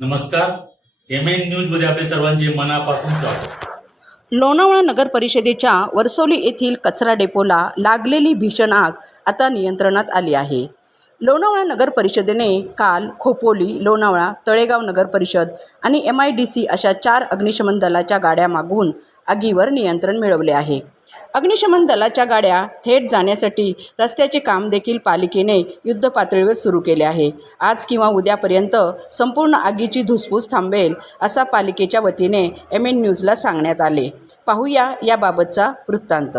नमस्कार. M N न्यूजमध्ये आपले सर्वांचे मनापासून स्वागत. लोणावळा नगर परिषदेच्या वर्सोली येथील कचरा डेपोला लागलेली भीषण आग आता नियंत्रणात आली आहे. लोणावळा नगर परिषदेने काल खोपोली लोणावळा तळेगाव नगर परिषद आणि एम आय डी सी अशा चार अग्निशमन दलाच्या गाड्या मागून आगीवर नियंत्रण मिळवले आहे. अग्निशमन दलाच्या गाड्या थेट जाण्यासाठी रस्त्याचे काम देखील पालिकेने युद्धपातळीवर सुरू केले आहे. आज किंवा उद्यापर्यंत संपूर्ण आगीची धुसफूस थांबेल असा पालिकेच्या वतीने एम एन न्यूजला सांगण्यात आले. पाहूया याबाबतचा वृत्तांत.